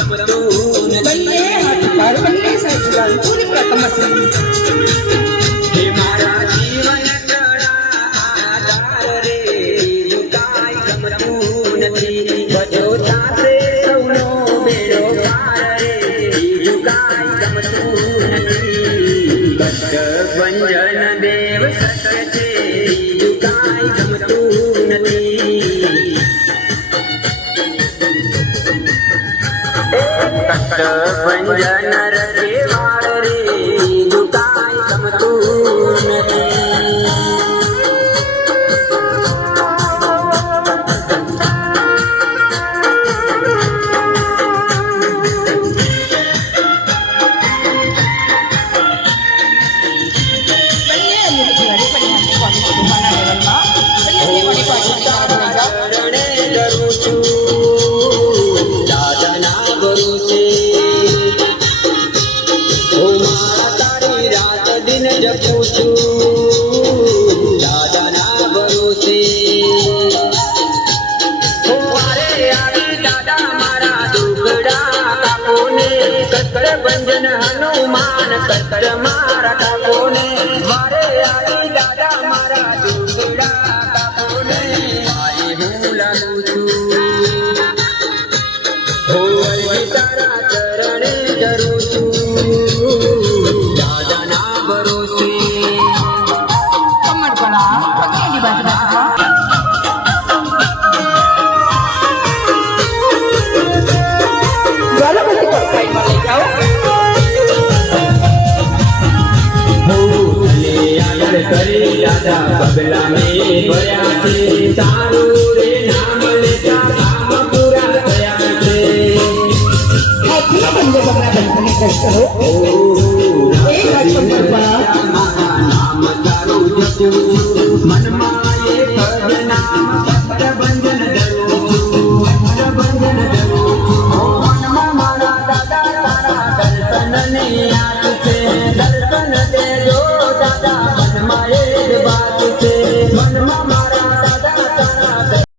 ગમતું બંને હાથ પર બંને સાચું પૂરી પ્રથમ હે મારા જીવન કળા રે કાંઈ ગમતું નથી બધો થાશે સૌનો બેડો પાર રે કાંઈ ગમતું નથી ભંજન દેવ સત્ય છે કાંઈ ગમતું નથી ભંજન રે વાળ રે કાંઈ ગમતું નથી જપું છું દાદાના ભરોસે મારે આવી દાદા મારા દુખડા કાપોને કસ્કર ભંજન હનુમાન કસ્કર મારા કાપોને મારે આવી દાદા મારા દુખડા કાપોને મારે હું લાગુ છું હો તારા ચરણે ધરું છું દાદાના ભરોસે કમર પડા પગની બાજુ ગલબતી પર સાઈડમાં લઈ જાઓ આગળ કરી દાદા પગલા મેં ભર્યા છે તારું રે નામ લેતા કામ પૂરા થયા છે હાથના બંને બગલા બંધને કર કરો એક હાથ પર પડા નામ તારું જપું છું મનમાં એ પદ નામ બંધન ધરું છું બંધન ધરું છું મનમાં મારા દાદા તારા દર્શન ને